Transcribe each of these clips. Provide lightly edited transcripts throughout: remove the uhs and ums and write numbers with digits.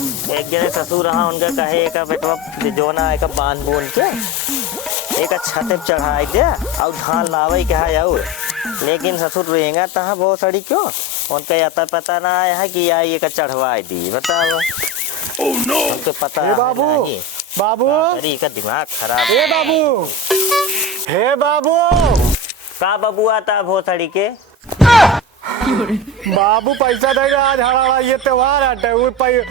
एक जने ससुर रहा उनका कहे एक बेटवा जो ना एक बांध बूंद के एक छत पे चढ़ाई दे और धान लावे के है और लेकिन ससुर रहेगा तहाँ बहुत सड़ी क्यों उनका आता पता ना आया है कि आई एक चढ़वाई दी बताओ। उनको पता है बाबू बाबू अरे का दिमाग खराब हे बाबू हे बाबू का बाबू आता बहुत सड़ी के बाबू पैसा देगा आज हड़ा ये त्योहार हटे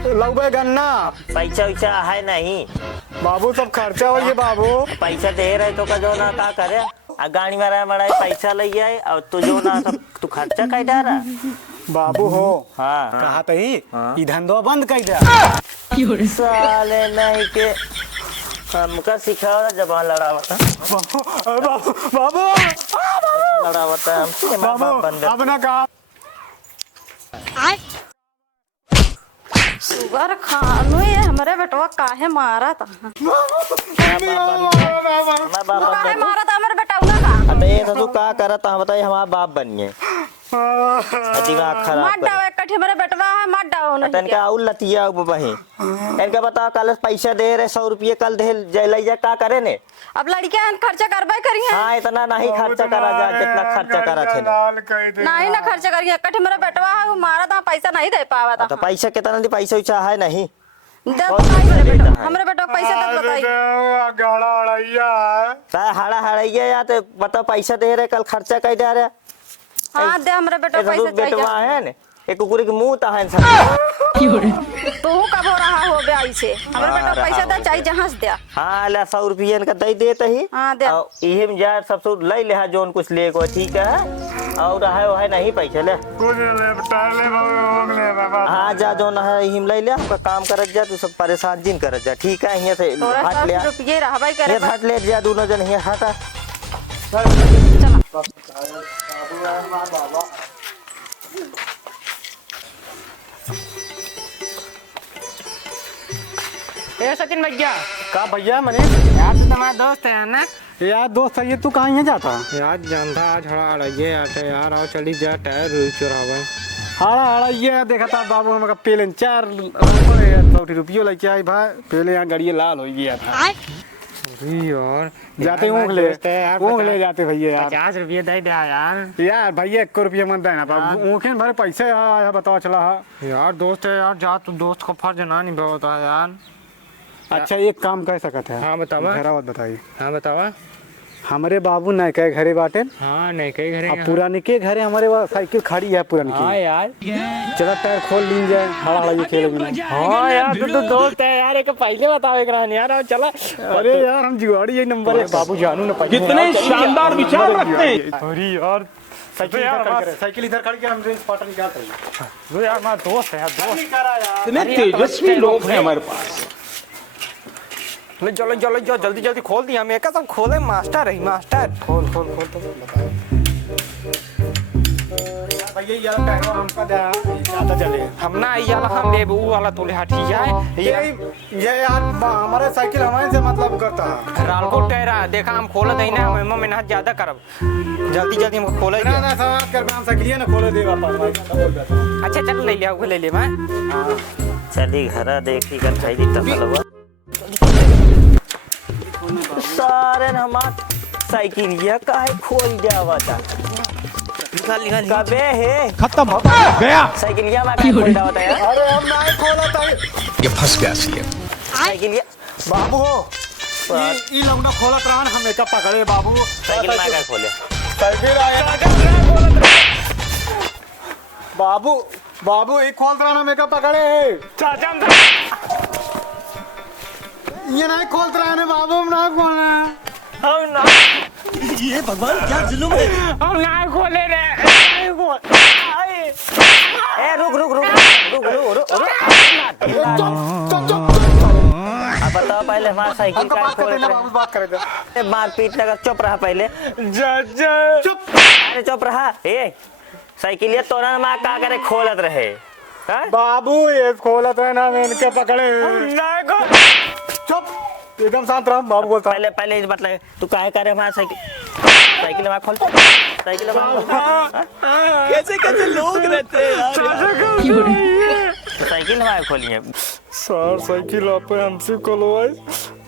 लगभग गन्ना पैसा वैसा है नहीं बाबू सब खर्चा हो ये बाबू पैसा दे रहे तो का जो ना का करे आ गाड़ी में रहा बड़ा पैसा ले आए और तू जो ना सब तू खर्चा कर डारा बाबू हो हाँ कहा तही ई धंधो बंद कर दे साले नहीं के हमका सिखाओ जबान लड़ावता बाबू बाबू लड़ावता हमसे बाबू बंद अब ना कहा सुगर खानो ये हमारे बेटवा काहे मारा था काहे मारा था हमारे बेटवा का अबे ये तो का करत है बताइए हमारा बाप बनिए दिमाग खराब मत डावे कठी हमारे बेटवा है मत डाओ नहीं तन का आउल लतिया बही इनका बता कल पैसा दे रहे 100 रुपये कल दे ले जा का करे ने अब लड़कियां खर्चा करबे करिए हाँ इतना नहीं खर्चा करा जा जितना खर्चा करा थे नहीं ना खर्चा करिए कठी हमारे बेटवा है वो मारा था पैसा नहीं दे पावा था तो पैसा कितना दी पैसा वैसा है नहीं दे बताइए बेटा हमारे बेटवा को पैसा दे बताइए गाड़ा अड़ैया हाड़ा हाड़ैया या तो बता पैसा दे रहे कल खर्चा कर दे रहे हां दे हमारे बेटवा पैसा बेटवा चाहिए है ने एक कुकुर के मुंह ता है सब तू कब हो रहा हो ब्याई से हमारे बेटवा पैसा दे चाहिए जहां से दे हाँ ला 100 रुपये इनका दे देते ही हां दे इहे में जा सब सब ले ले जोन कुछ ले को ठीक है और है वो है नहीं पैसा ले हाँ जा जो ना है इहिम ले ले आपका काम करत जा तू सब परेशान जिन करत जा ठीक है यहाँ से हट ले रुपये रहबे करे ये हट ले जा दोनों जन ये हटा ए सचिन भैया का भैया मने यार तो तुम्हारा दोस्त है ना यार दोस्त है ये तू कहाँ यहाँ जाता यार जानता आज थोड़ा अड़िए आटे यार आओ चली जा टायर रुई चुरावे हाड़ा हाड़ा ये देखा था बाबू हम पहले 4 रुपये लेके आई भाई पहले यहाँ गाड़ी लाल हो गया था यार जाते ऊँग ले जाते भैया यार 50 रुपये दे दे यार भैया 1 रुपया मत देना बाबू ऊँखे भरे पैसे आया बताओ चला यार दोस्त है यार जा तू दोस्त को फर्ज ना नहीं होता यार। अच्छा एक काम कर सकते हैं हाँ बतावा घरा बात बताइए हाँ बतावा हमारे बाबू नए के घरे बाटे हाँ नहीं कई घरे अब पुराने के घरे हमारे साइकिल खड़ी है पुरानी हाँ की यार चला टायर खोल लीन जाए हड़ा हड़ा ये खेलेंगे हाँ यार तू तो दोस्त है यार एक पहले बताओ एक यार आओ चला अरे यार हम जुगाड़ी ये नंबर है बाबू जानू ना कितने शानदार विचार रखते हैं। अरे यार साइकिल इधर खड़ी हम रेंज पार्ट निकालते हैं यार हमारा दोस्त है यार दोस्त इतने तेजस्वी लोग हैं हमारे पास। चलो चलो जो जल्दी जल्दी खोल दिया मैं सब खोले मास्टर है मास्टर खोल खोल खोल तो भैया ये वाला टायर हमका दे ज्यादा चले हम ना ये वाला हम ले वो वाला तोले हटी जाए ये यार हमारे साइकिल हमारे से मतलब करता है रालको टायरा देखा हम खोल दई ना हम मेहनत ज्यादा करब जल्दी जल्दी हम खोले ना ना समाज कर हम साइकिल ना खोल दे वापस अच्छा चल ले लिया वो ले ले मैं चली घरा देखी कर खाई दी तब सारे हमार साइकिल ये काहे खोल जावा था निकाल निकाल कबे है खत्म हो गया साइकिल ये मैं काहे खोल जावा था यार अरे हम नहीं खोला था ये फंस गया सीएम। साइकिल ये बाबू हो ई लोग ना खोलत रहन हम एक पकड़े बाबू साइकिल मैं काहे खोले साइकिल आया बाबू बाबू एक खोलत रहन हम एक पकड़े चाचा ये नहीं खोलत रहन बाबू हम ना खोलना हम ना ये भगवान क्या जुल्म है हम ना खोले रे ए रुक रुक रुक रुक रुक रुक अब बताओ पहले हमारा साइकिल का खोल बाबू बात करे रहे मारपीट लगा चुप रहा पहले चुप अरे चुप रहा ए साइकिल ये तोरा माँ का करे खोलत रहे हाँ? बाबू ये खोलत है ना मैं इनके पकड़े चुप एकदम शांत रहो बाबू बोलता पहले पहले मतलब तू काहे करे हमारा साइकिल हमारा खोलता साइकिल हमारा कैसे कैसे लोग रहते हैं यार। साइकिल हमारे खोलिए। सर साइकिल आप हमसे खोलवाए,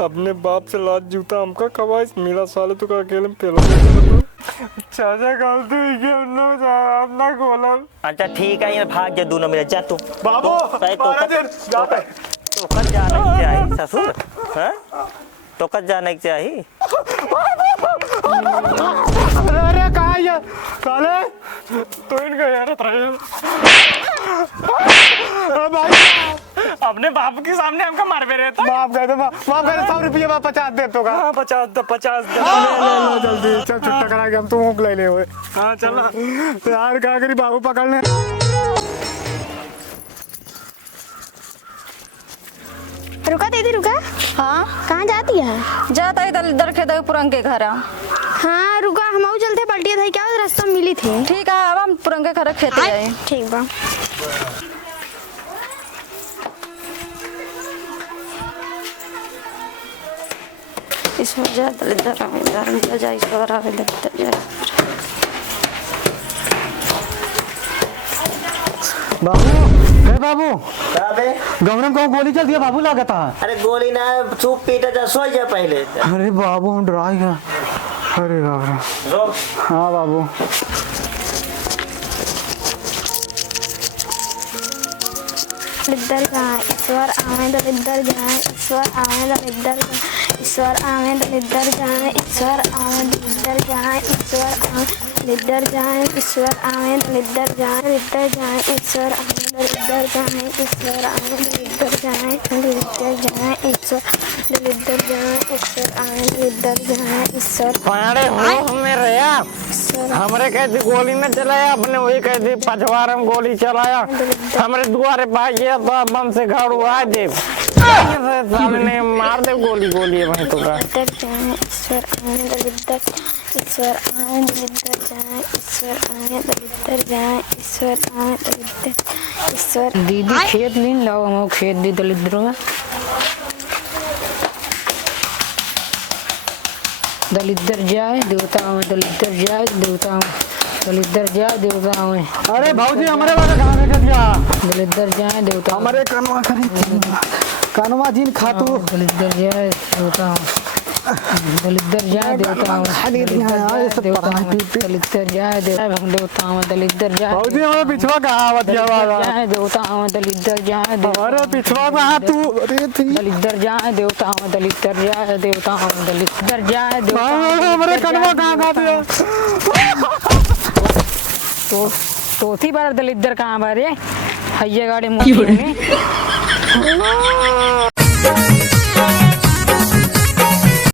अपने बाप से लात जूता हमका कवाए, मेरा साले तो अकेले में पेलो। चाचा गलती हुई कि अपना खोला। अच्छा ठीक है, ये भाग जा दोनों मिनट जा तू। बाबू तो कब जाने की चाहिए ससुर? हाँ? तो कब जाने की चाहिए? अरे कहाँ ये काले तो इनका यार भाई अपने बाप के सामने हमका मार पे रहता बाप गए थे 100 रुपये 50 दे तो का। 50 लो जल्दी चल, छुट्टा करा के हम तो ऊँक ले हुए। हाँ चल यार, क्या करी बाबू पकड़ने। रुका दीदी रुका। हाँ कहाँ जाती है? जाता इधर इधर के पुरंग के घर। हाँ रुका, हम चलते पलटिया था क्या रास्ता में मिली थी। ठीक है, अब हम पुरंग के घर खेते जाए। ठीक बा। ईश्वर जा दलिद्र इधर जा, ईश्वर आवे दलिद्र जा। बाबू हे बाबू अबे गमरम को गोली चल दिया बाबू लागता। अरे गोली ना चुप पीटा जा, सो जा पहले। अरे बाबू हम डरा गया। अरे बाबू रो। हाँ बाबू दलिद्र जाए ईश्वर आवे दलिद्र जाए, ईश्वर आवे दलिद्र जाए, ईश्वर आवे दलिद्र जाए, ईश्वर आवे दलिद्र जाए, ईश्वर आवे दलिद्र जाए, ईश्वर आवे दलिद्र जाए, दलिद्र जाए, ईश्वर आवे दलिद्र जाए, ईश्वर आवे दलिद्र जाए, दलिद्र जाए, ईश्वर दलिद्र जाए, ईश्वर आवे दलिद्र जाए, ईश्वर पाड़े हो मेरे यार, हमरे कैसे गोली न चलाया, अपने वही कैसे पछवार में गोली चलाया, हमरे दुआरे पास गया तो बम से घर उड़ा दे, सामने मार दे गोली गोली भाई तो का। दलिद्र जाए ईश्वर आवे दलिद्र, ईश्वर आवे दलिद्र जाए, ईश्वर आवे दलिद्र जाए, ईश्वर आवे दलिद्र, ईश्वर। दीदी खेत नहीं लाओ, हम खेत दी दलिद्रों में। दलिद्र जाए देवताओं में, दलिद्र जाए देवताओं में, दलिद्र जाए देवताओं में। अरे भाऊजी हमारे वाला कहाँ रख दिया? दलिद्र जाए देवताओं में। हमारे कानवा करे कानवा जिन खातू। दलिद्र जाए देवताओं में, दलिद्र जाए देवताओं में, दलिद्र जाए देवताओं में, दलिद्र जाए भाऊजी हमारे पिछवा कहाँ आवतिया वाला? जाए देवताओं में, दलिद्र जाए हमारे पिछवा कहाँ तू? अरे थी दलिद्र जाए देवताओं में, दलिद्र जाए देवताओं में, दलिद्र जाए हमारे कानवा कहाँ खा दिया? तो थी बार दलिद्र कहाँ बारे? हैये गाड़ी मुंह में